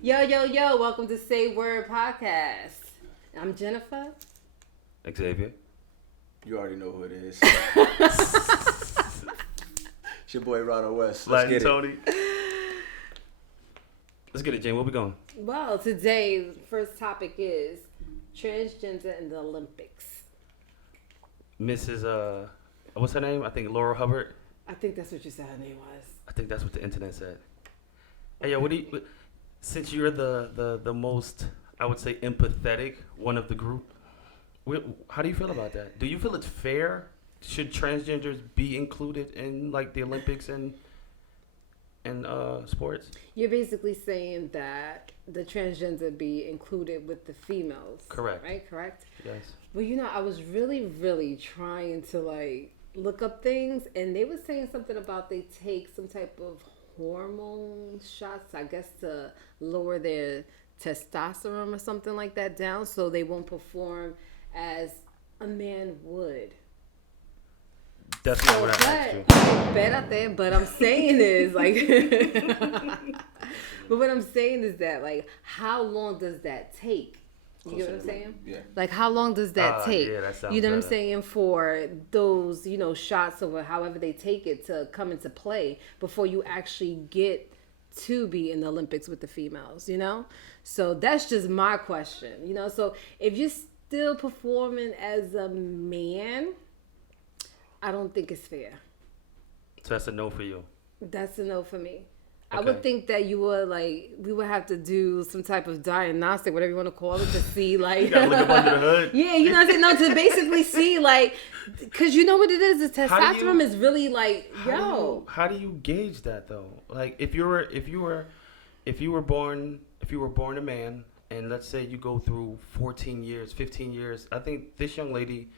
Yo, yo, yo, welcome to Say Word Podcast. I'm Jennifer. Xavier. You already know who it is. It's your boy Ronald West. Let's Latin get Tony. Let's get it, Jane. Where we going? Well, today, first topic is transgender in the Olympics. Mrs. What's her name? I think Laura Hubbard. I think that's what you said her name was. I think that's what the internet said. Hey, yo, since you're the most, I would say, empathetic one of the group, how do you feel about that? Do you feel it's fair? Should transgenders be included in like the Olympics and sports? You're basically saying that the transgender be included with the females. Correct. Right? Correct? Yes. Well, I was really trying to like look up things, and they were saying something about they take some type of hormone shots, I guess, to lower their testosterone or something like that down, so they won't perform as a man would. That's not what I asked you. Espérate, but I'm saying is like, but what I'm saying is that like, how long does that take? You get what I'm saying? Yeah. Like, how long does that take? Yeah, that sounds you know what I'm better. saying? For those, shots or however they take it to come into play before you actually get to be in the Olympics with the females, So that's just my question, So if you're still performing as a man, I don't think it's fair. So that's a no for you. That's a no for me. I Okay. would think that we would have to do some type of diagnostic, whatever you want to call it, to see like. You gotta look up under the hood. Yeah, you know what I'm saying? No, to basically see like, because you know what it is? The testosterone is really like, How do you gauge that though? Like if you were born a man, and let's say you go through 14 years, 15 years. I think this young lady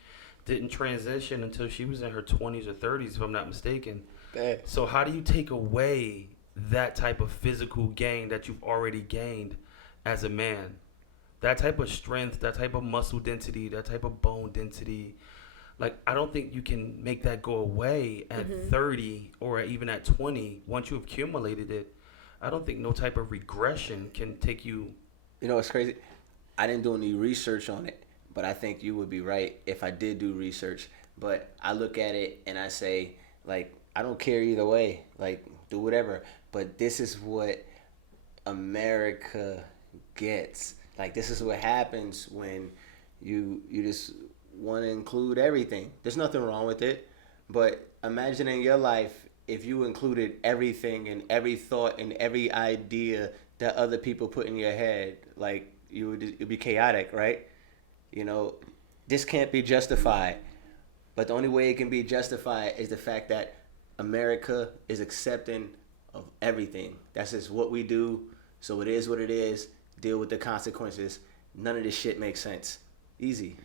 didn't transition until she was in her 20s or 30s, if I'm not mistaken. Bad. So how do you take away that type of physical gain that you've already gained as a man? That type of strength, that type of muscle density, that type of bone density. Like, I don't think you can make that go away at 30 or even at 20. Once you've accumulated it, I don't think no type of regression can take you. You know what's crazy? I didn't do any research on it, but I think you would be right if I did do research. But I look at it and I say, like, I don't care either way. Like, do whatever. But this is what America gets. Like, this is what happens when you just want to include everything. There's nothing wrong with it. But imagine in your life if you included everything and every thought and every idea that other people put in your head. Like, it'd be chaotic, right? This can't be justified. But the only way it can be justified is the fact that America is accepting of everything. That's just what we do. So it is what it is. Deal with the consequences. None of this shit makes sense. Easy.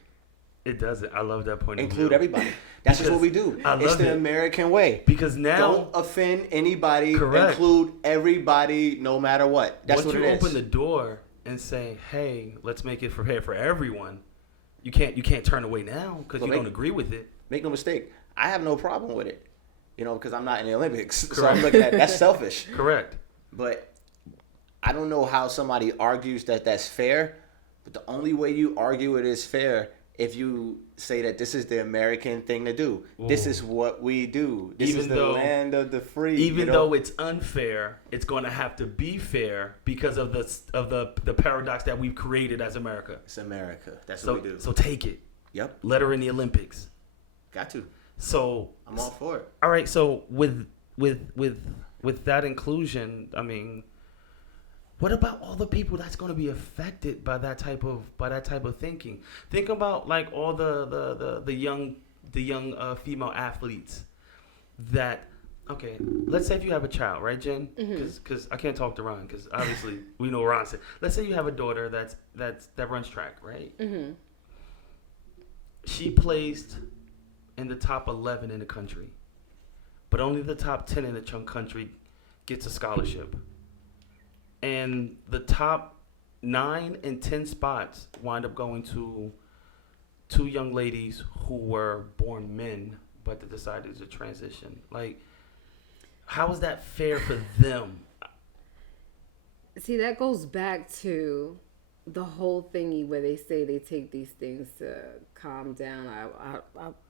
It doesn't. I love that point of view. Include everybody. That's just what we do. I love It's the it. American way. Because now, Don't offend anybody. Correct. Include everybody no matter what. That's once what you it is. open the door and say, "Hey, let's make it fair for everyone," you can't turn away now because you don't agree with it. Make no mistake. I have no problem with it. Because I'm not in the Olympics. So Correct. I'm looking at that's selfish. Correct. But I don't know how somebody argues that that's fair. But the only way you argue it is fair if you say that this is the American thing to do. Ooh. This is what we do. This is the land of the free. Even though it's unfair, it's going to have to be fair because of the paradox that we've created as America. It's America. That's what we do. So take it. Yep. Let her in the Olympics. Got to. So I'm all for it. all right. So with that inclusion, I mean, what about all the people that's going to be affected by that type of thinking? Think about like all the young female athletes that. Okay, let's say if you have a child, right, Jen? Because I can't talk to Ron because obviously we know what Ron said. Let's say you have a daughter that runs track, right? Mm-hmm. She placed in the top 11 in the country, but only the top 10 in the country gets a scholarship. And the top 9 and 10 spots wind up going to two young ladies who were born men, but they decided to transition. Like, how is that fair for them? See, that goes back to the whole thingy where they say they take these things to calm down.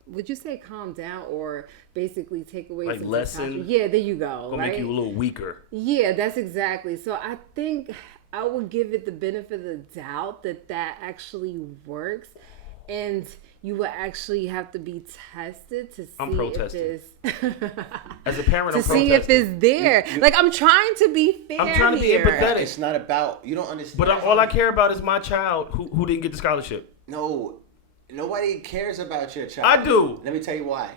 Would you say calm down or basically take away Like some lessen? detachment? Yeah, there you go. Gonna right? make you a little weaker. Yeah, that's exactly. So I think I would give it the benefit of the doubt that that actually works, and you would actually have to be tested to see I'm protesting. if it's As a parent, to I'm see protesting. if it's there. Like I'm trying to be fair. I'm trying to be here. empathetic. It's not about, you don't understand. But all I care about is my child who didn't get the scholarship. No, nobody cares about your child. I do. Let me tell you why.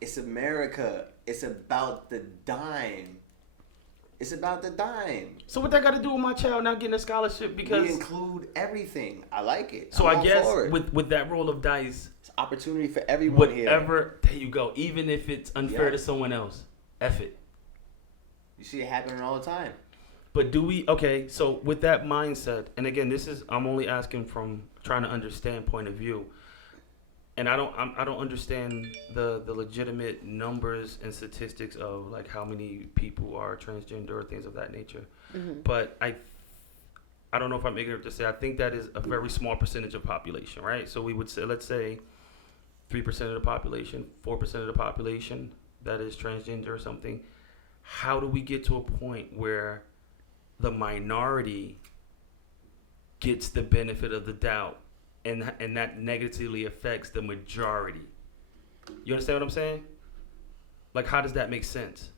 It's America. It's about the dime. It's about the dime. So what that got to do with my child not getting a scholarship? Because We include everything. I like it. so I'm I all guess for it. with that roll of dice, It's opportunity for everyone here. whatever, there you go. Even if it's unfair Yeah. to someone else, F it. You see it happening all the time. But do we, okay, so with that mindset, and again, I'm only asking from trying to understand point of view. And I don't understand the legitimate numbers and statistics of like how many people are transgender or things of that nature. Mm-hmm. But I don't know if I'm ignorant to say, I think that is a very small percentage of population, right? So we would say, let's say 3% of the population, 4% of the population that is transgender or something. How do we get to a point where the minority gets the benefit of the doubt and that negatively affects the majority? You understand what I'm saying? Like, how does that make sense?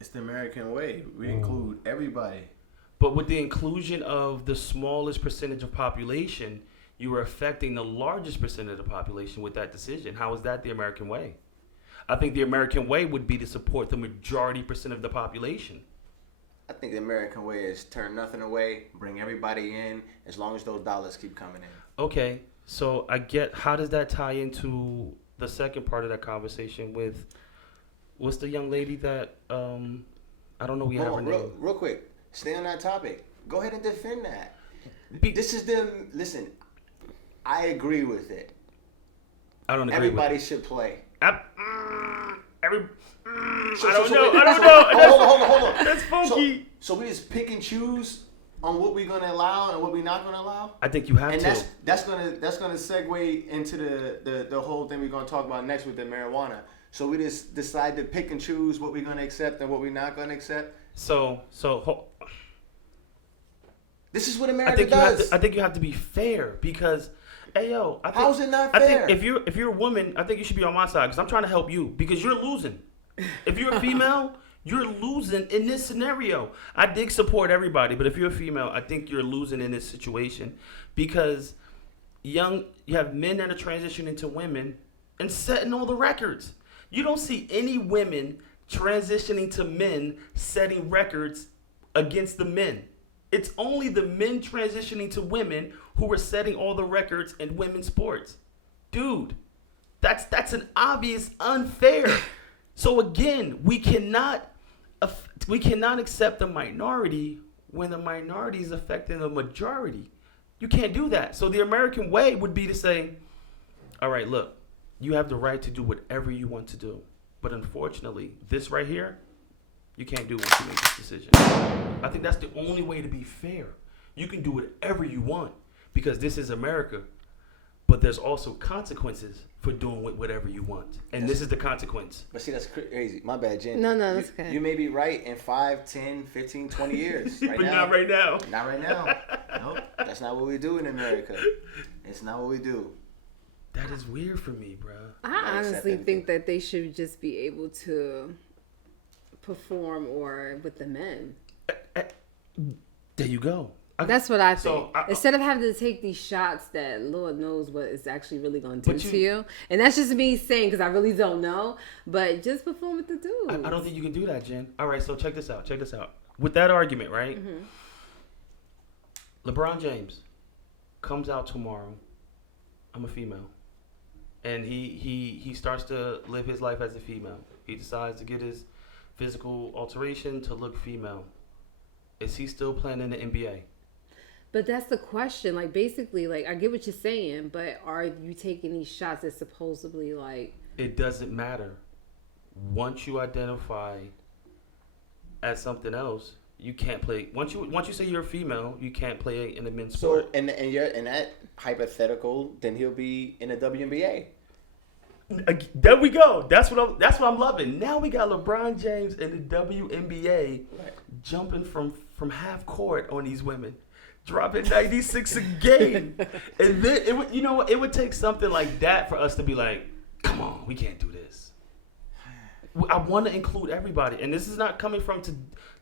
It's the American way. We include everybody. But with the inclusion of the smallest percentage of population, you are affecting the largest percentage of the population with that decision. How is that the American way? I think the American way would be to support the majority percent of the population. I think the American way is turn nothing away, bring everybody in, as long as those dollars keep coming in. Okay, so I get, how does that tie into the second part of that conversation with, what's the young lady that, I don't know, we have her name. Real quick, stay on that topic. Go ahead and defend that. This is listen, I agree with it. I don't agree Everybody with it. should play. I don't So know. wait, I don't know. Hold on. That's funky. So we just pick and choose on what we're gonna allow and what we're not gonna allow. I think you have And to. that's gonna segue into the whole thing we're gonna talk about next with the marijuana. So we just decide to pick and choose what we're gonna accept and what we're not gonna accept. This is what America does. I think you have to be fair because, hey yo, I think, How is it not I fair? think if you're a woman, I think you should be on my side because I'm trying to help you because you're losing. If you're a female, you're losing in this scenario. I did support everybody, but if you're a female, I think you're losing in this situation because you have men that are transitioning to women and setting all the records. You don't see any women transitioning to men setting records against the men. It's only the men transitioning to women who are setting all the records in women's sports. Dude, that's an obvious unfair. So again, we cannot accept the minority when the minority is affecting the majority. You can't do that. So the American way would be to say, all right, look, you have the right to do whatever you want to do. But unfortunately, this right here, you can't do once you make this decision. I think that's the only way to be fair. You can do whatever you want because this is America. But there's also consequences for doing whatever you want. And this is the consequence. But see, that's crazy. My bad, Jen. No, that's okay. You may be right in 5, 10, 15, 20 years. Right But now. not right now. Not right now. Nope. That's not what we do in America. It's not what we do. That is weird for me, bro. I honestly think that they should just be able to perform or with the men. There you go. That's what I think. So, Instead of having to take these shots that Lord knows what it's actually really going to do But to you. And that's just me saying because I really don't know. But just perform with the dudes. I don't think you can do that, Jen. All right, so check this out. With that argument, right? Mm-hmm. LeBron James comes out tomorrow. I'm a female. And he starts to live his life as a female. He decides to get his physical alteration to look female. Is he still playing in the NBA? But that's the question. Like, basically, like, I get what you're saying, but are you taking these shots that supposedly, like... It doesn't matter. Once you identify as something else, you can't play once you say you're a female, you can't play in the men's So sport. and you're in that hypothetical, then he'll be in the WNBA. There we go. That's what I'm loving. Now we got LeBron James in the WNBA Right. jumping from half court on these women, dropping 96 a game, and then it would take something like that for us to be like, come on, we can't do this. I want to include everybody, and this is not coming from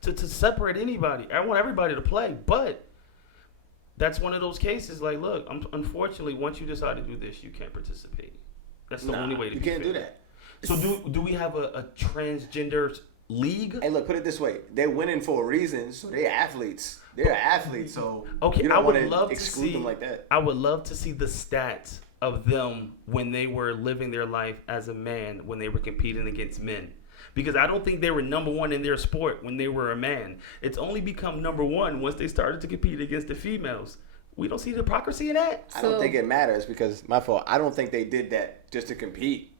to separate anybody. I want everybody to play, but that's one of those cases. Like, look, unfortunately, once you decide to do this, you can't participate. That's the only way to you be can't fair. do that. So do we have a transgender league? Hey, look, put it this way: they're winning for a reason, so they're athletes. They're athletes, so Okay, you I don't would want love to to exclude see them like that. I would love to see the stats of them when they were living their life as a man, when they were competing against men. Because I don't think they were number one in their sport when they were a man. It's only become number one once they started to compete against the females. We don't see the hypocrisy in that. I don't think it matters because my fault. I don't think they did that just to compete.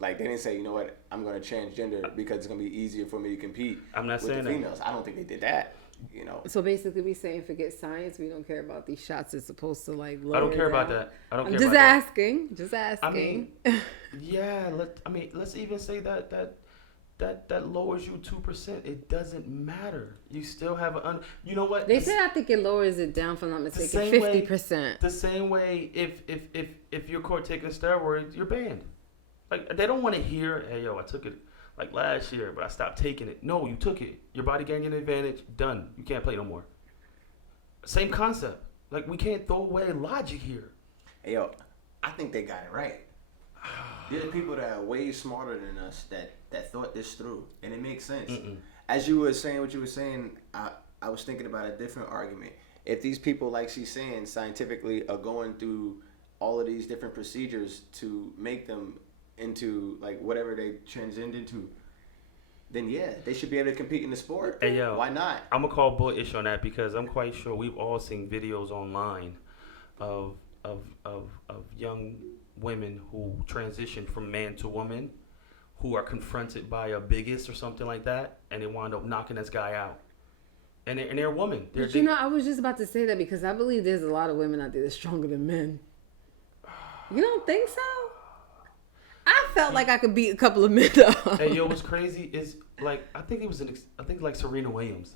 Like they didn't say, you know what, I'm going to transgender because it's going to be easier for me to compete. I'm not with saying the that. females. I don't think they did that. You know. So basically, we saying forget science. We don't care about these shots. It's supposed to like lower I don't care down. about that. I don't I'm care just about that. asking. Just asking. I mean, yeah. Let's even say that lowers you 2%. It doesn't matter. You still have you know what? They said I think it lowers it down, if I'm not mistaken, 50%. The same way if you're caught taking steroids, you're banned. Like they don't want to hear, hey yo, I took it like last year, but I stopped taking it. No, you took it. Your body gained an advantage. Done. You can't play no more. Same concept. Like we can't throw away logic here. Hey, yo, I think they got it right. There's people that are way smarter than us that thought this through, and it makes sense. As you were saying what you were saying, I was thinking about a different argument. If these people, like she's saying, scientifically are going through all of these different procedures to make them into like whatever they transcend into, then yeah, they should be able to compete in the sport. Hey yo, why not? I'm gonna call bullish on that because I'm quite sure we've all seen videos online of young women who transition from man to woman, who are confronted by a biggest or something like that, and they wind up knocking this guy out. And they're a woman. But you know, I was just about to say that because I believe there's a lot of women out there that's stronger than men. You don't think so? I felt like I could beat a couple of men up. Hey, yo, what's crazy is like I think like Serena Williams.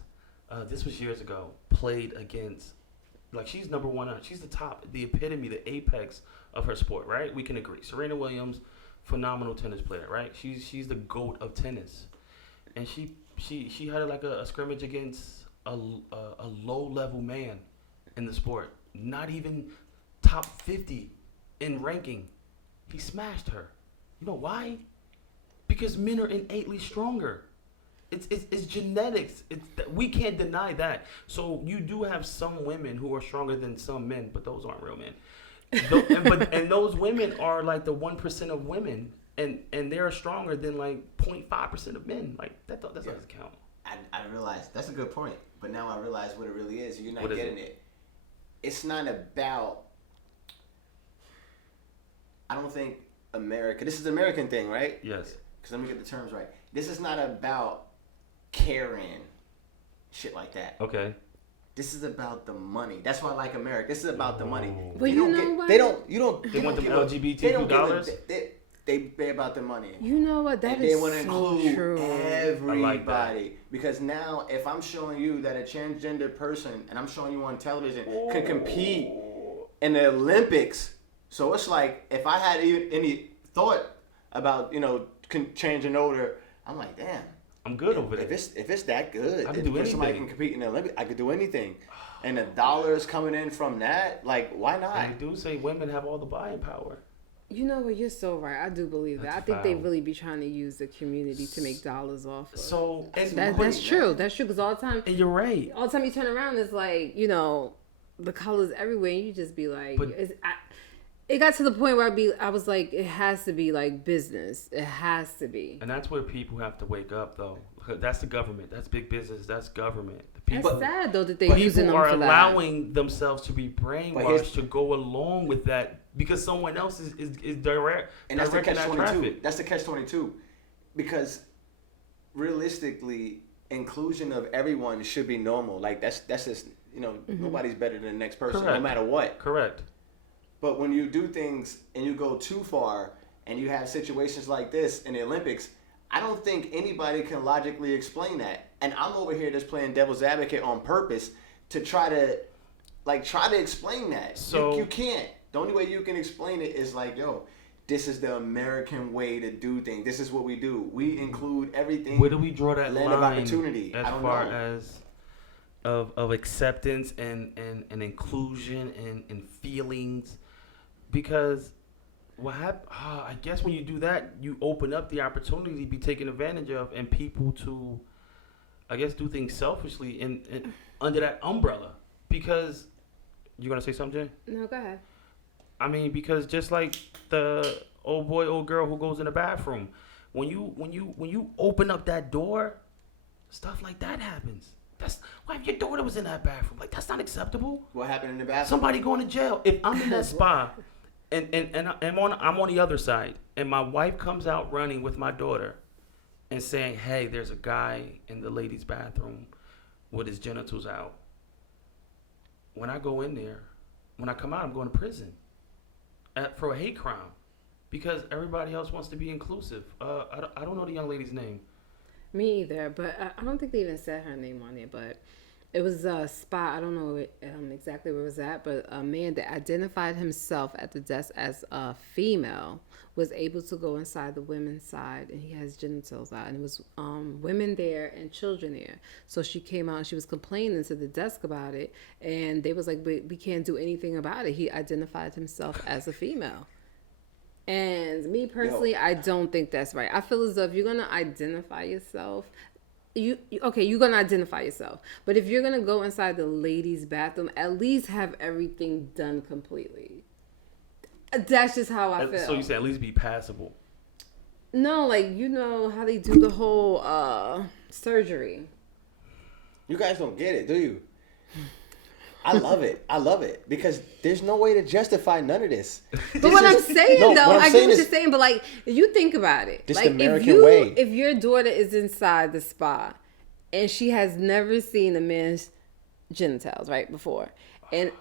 This was years ago. Played against, like she's number one. She's the top, the epitome, the apex of her sport, right? We can agree. Serena Williams, phenomenal tennis player, right? She's the GOAT of tennis, and she had like a scrimmage against a low level man in the sport, not even top 50 in ranking. He smashed her. You know why? Because men are innately stronger. It's genetics. We can't deny that. So you do have some women who are stronger than some men, but those aren't real men. And those women are like the 1% of women, and they're stronger than like 0.5% of men. Like that doesn't count. I realized that's a good point, but now I realize what it really is. You're not What is getting it. It's not about. I don't think America. This is an American thing, right? Yes. Because let me get the terms right. This is not about caring, shit like that. Okay. This is about the money. That's why I like America. This is about the money. But you know what? They don't. You don't. They want them give a- LGBTQ they don't give a- dollars? They about the money. You know what? That And is they want to so include true. everybody. I like that. Because now, if I'm showing you that a transgender person, and I'm showing you on television, can compete in the Olympics, so it's like, if I had any thought about, changing over, I'm like, damn. I'm good over If there. it's that good, I can do if somebody anything. can compete in the Olympics, I could do anything. And the dollars coming in from that, like, why not? And they do say women have all the buying power. You know what? You're so right. I do believe that. That's I think they foul. really be trying to use the community to make dollars off of. So That's true. That's true. Because all the time, and you're right. all the time you turn around, it's like, the colors everywhere. And you just be like, But- it got to the point where I was like, it has to be like business. It has to be. And that's where people have to wake up, though. That's the government. That's big business. That's government. The That's people, sad though that they're using them people are for that. allowing themselves to be But here's- brainwashed to go along with that because someone else is direct. And that's the directing that catch-22. traffic. That's the catch-22. Because realistically, inclusion of everyone should be normal. Like that's just nobody's better than the next person, Correct. no matter what. Correct. But when you do things and you go too far and you have situations like this in the Olympics, I don't think anybody can logically explain that. And I'm over here just playing devil's advocate on purpose to try to explain that. So you can't. The only way you can explain it is like, yo, this is the American way to do things. This is what we do. We include everything. Where do we draw that land line of opportunity? as far as of acceptance and inclusion and feelings? Because I guess when you do that, you open up the opportunity to be taken advantage of and people to, I guess, do things selfishly and under that umbrella. Because you gonna say something, Jay? No, go ahead. I mean, because just like the old boy, old girl who goes in the bathroom, when you open up that door, stuff like that happens. That's why if your daughter was in that bathroom, like that's not acceptable. What happened in the bathroom? Somebody going to jail. If I'm in that spa, and I'm on the other side, and my wife comes out running with my daughter, and saying, "Hey, there's a guy in the ladies' bathroom with his genitals out." When I go in there, when I come out, I'm going to prison for a hate crime because everybody else wants to be inclusive. I don't know the young lady's name. Me either, but I don't think they even said her name on it. But it was a spot. I don't know exactly where it was at, but a man that identified himself at the desk as a female was able to go inside the women's side, and he has genitals out, and it was women there and children there. So she came out and she was complaining to the desk about it, and they was like, we can't do anything about it. He identified himself as a female. And me personally, I don't think that's right. I feel as though if you're gonna identify yourself, you're gonna identify yourself. But if you're gonna go inside the ladies' bathroom, at least have everything done completely. That's just how I feel. So you say at least be passable. No, like you know how they do the whole surgery. You guys don't get it, do you? I love it because there's no way to justify none of this. But what I'm saying though, I get what you're is, saying, but like you think about it. This like American way. If your daughter is inside the spa and she has never seen a man's genitals right before, and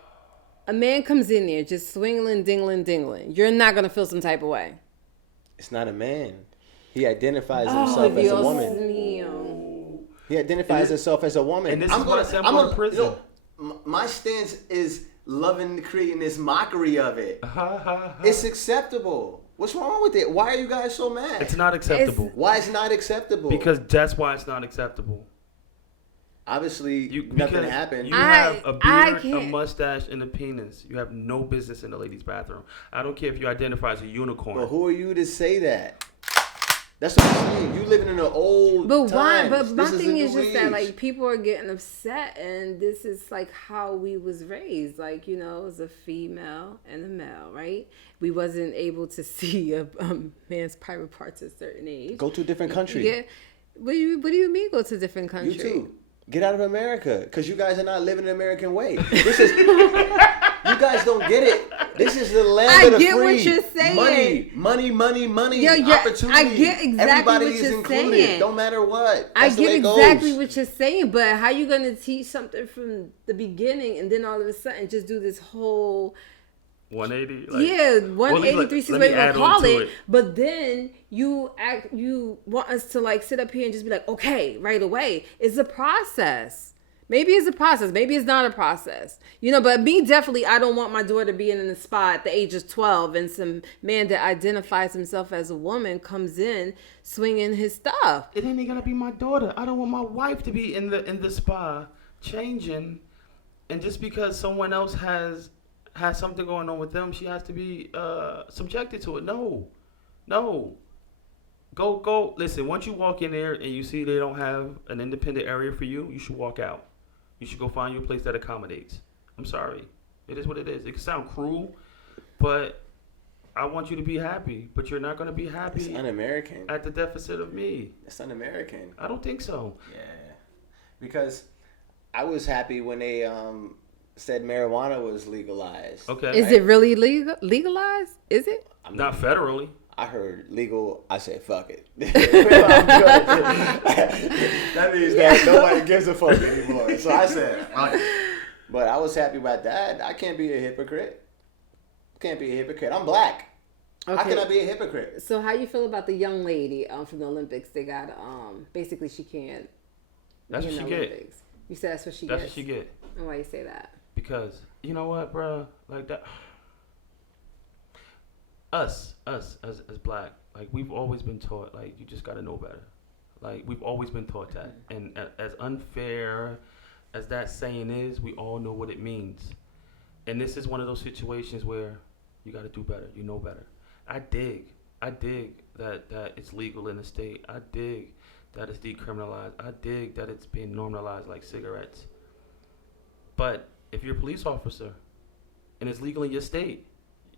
a man comes in there just swingling, dingling, you're not gonna feel some type of way. It's not a man. He identifies himself as a woman. Mío. He identifies himself as a woman. And this is why I'm going to prison. My stance is loving creating this mockery of it. It's acceptable. What's wrong with it? Why are you guys so mad? It's not acceptable. Why is it not acceptable? Because that's why it's not acceptable. Obviously, nothing happened. You have a beard, a mustache, and a penis. You have no business in the ladies' bathroom. I don't care if you identify as a unicorn. But who are you to say that? That's what I'm saying. You living in an old But why? times. But my This thing a is new just that age. like people are getting upset, and this is like how we was raised. Like as a female and a male, right? We wasn't able to see a man's private parts at a certain age. Go to a different country. Yeah. What do you mean go to a different country? You too. Get out of America, because you guys are not living the American way. This is you guys don't get it. This is the land of the free. I get what you're saying. Money. Yeah, opportunity. I get exactly Everybody what is you're included. saying. Don't matter what. I That's the get way it exactly goes. what you're saying, but how you gonna teach something from the beginning and then all of a sudden just do this whole 180. 180, 360, whatever you call it. But then you want us to like sit up here and just be like, okay, right away. It's a process. Maybe it's a process. Maybe it's not a process. But me definitely, I don't want my daughter being in the spa at the age of 12 and some man that identifies himself as a woman comes in swinging his stuff. It ain't gonna be my daughter. I don't want my wife to be in the spa changing, and just because someone else has something going on with them, she has to be subjected to it. No. Go. Listen, once you walk in there and you see they don't have an independent area for you, you should walk out. You should go find you a place that accommodates. I'm sorry. It is what it is. It can sound cruel, but I want you to be happy. But you're not going to be happy. It's un-American. At the deficit of me. It's un-American. I don't think so. Yeah. Because I was happy when they said marijuana was legalized. Okay. Is it really legalized? Is it? Not federally. I heard legal. I said, fuck it. That means that nobody gives a fuck anymore. So I said, fuck it. But I was happy about that. I can't be a hypocrite. I'm black. Okay. How can I be a hypocrite? So how you feel about the young lady from the Olympics? They got basically she can't. That's what she get. You said that's what she gets. gets. That's what she get. And why you say that? Because you know what, bro? Like that. Us as black, like we've always been taught, like you just gotta know better. Like we've always been taught that, and as unfair as that saying is, we all know what it means. And this is one of those situations where you gotta do better. You know better. I dig that it's legal in the state. I dig that it's decriminalized. I dig that it's being normalized like cigarettes. But if you're a police officer and it's legal in your state,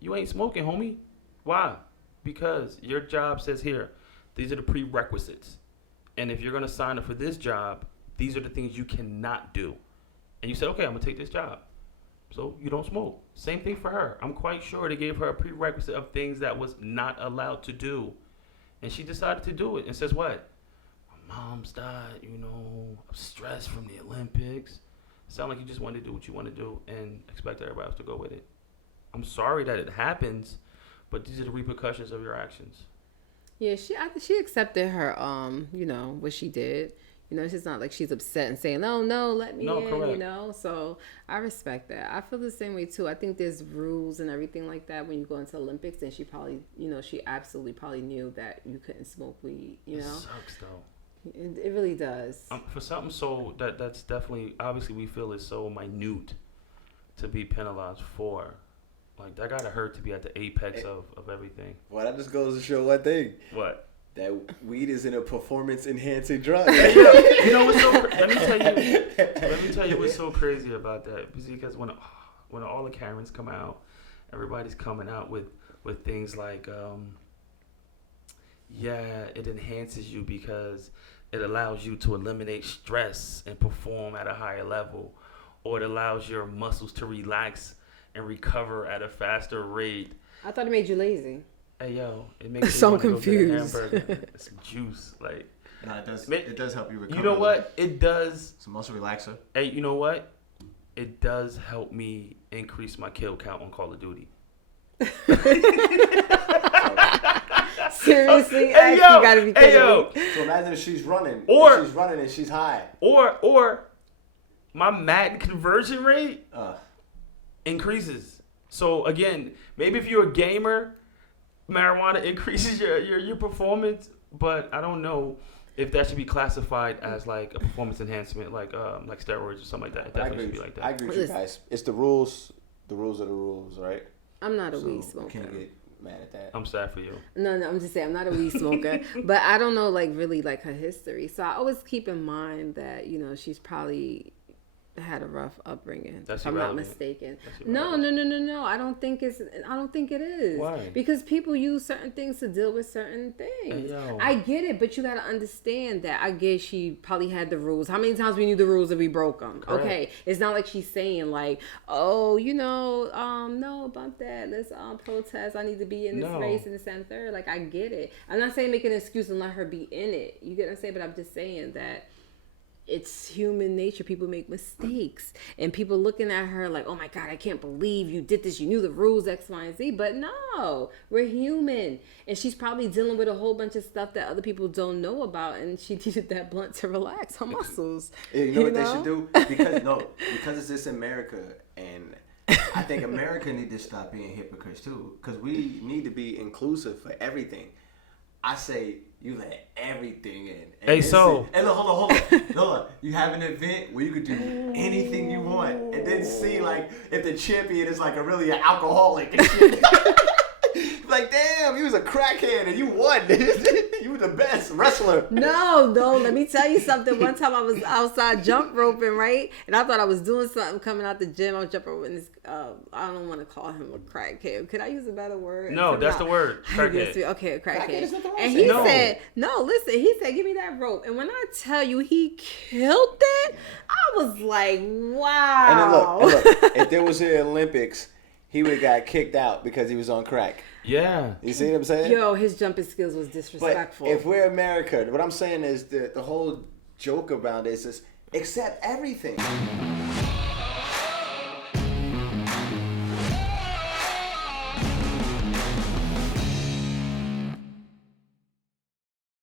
you ain't smoking, homie. Why? Because your job says here, these are the prerequisites. And if you're going to sign up for this job, these are the things you cannot do. And you said, okay, I'm going to take this job. So you don't smoke. Same thing for her. I'm quite sure they gave her a prerequisite of things that was not allowed to do. And she decided to do it and says what? My mom's died, I'm stressed from the Olympics. Sound like you just want to do what you want to do and expect everybody else to go with it. I'm sorry that it happens, but these are the repercussions of your actions. Yeah, she accepted her what she did. It's just not like she's upset and saying, "Oh no, let me in." Correct. So I respect that. I feel the same way too. I think there's rules and everything like that when you go into Olympics, and she probably, she absolutely probably knew that you couldn't smoke weed. It sucks though. It really does. For something so that's definitely, obviously we feel is so minute to be penalized for. Like, that gotta hurt to be at the apex of everything. Well, that just goes to show one thing. What? That weed isn't a performance-enhancing drug. You know what's so? Let me tell you what's so crazy about that. Because when all the Karens come out, everybody's coming out with things like, it enhances you because it allows you to eliminate stress and perform at a higher level, or it allows your muscles to relax and recover at a faster rate. I thought it made you lazy. Hey yo, it makes so me want to confused. Go get a hamburger, some juice, like. No, it does. It does help you recover. You know what? It does. It's a muscle relaxer. Hey, you know what? It does help me increase my kill count on Call of Duty. Seriously, you gotta be kidding me. So imagine if she's running, and she's high, or my Madden conversion rate increases. So again, maybe if you're a gamer, marijuana increases your performance, but I don't know if that should be classified as like a performance enhancement, like steroids or something like that. It definitely should be like that. I agree with you guys. It's the rules. The rules are the rules, right? I'm not a weed smoker. Can't get mad at that. I'm sad for you. No, I'm just saying I'm not a weed smoker, but I don't know really her history. So I always keep in mind that she's probably had a rough upbringing. That's if I'm irrelevant. Not mistaken. No. I don't think it is. Why? Because people use certain things to deal with certain things. I get it, but you got to understand that. I guess she probably had the rules. How many times we knew the rules and we broke them? Correct. Okay, it's not like she's saying like, oh, no, bump that. Let's protest. I need to be in this race and this and third. Like, I get it. I'm not saying make an excuse and let her be in it. You get what I'm saying? But I'm just saying that it's human nature. People make mistakes, and people looking at her like, oh my God, I can't believe you did this. You knew the rules, X, Y, and Z. But no, we're human. And she's probably dealing with a whole bunch of stuff that other people don't know about. And she needed that blunt to relax her muscles. You know what they should do? Because it's just America. And I think America need to stop being hypocrites too. Because we need to be inclusive for everything. I say, you let everything in. And hold on. You have an event where you could do anything you want, and then see like if the champion is like really an alcoholic and shit. Like, damn, you was a crackhead and you won. You were the best wrestler. No, let me tell you something. One time I was outside jump roping, right? And I thought I was doing something coming out the gym. I was jumping roping this, I don't want to call him a crackhead. Could I use a better word? No, that's the word. Crackhead. Okay, a crackhead. And he said, he said, give me that rope. And when I tell you he killed it, I was like, wow. And then look, if there was the Olympics, he would have got kicked out because he was on crack. Yeah. You see what I'm saying? Yo, his jumping skills was But disrespectful. if we're America, what I'm saying is the whole joke around it is just accept everything.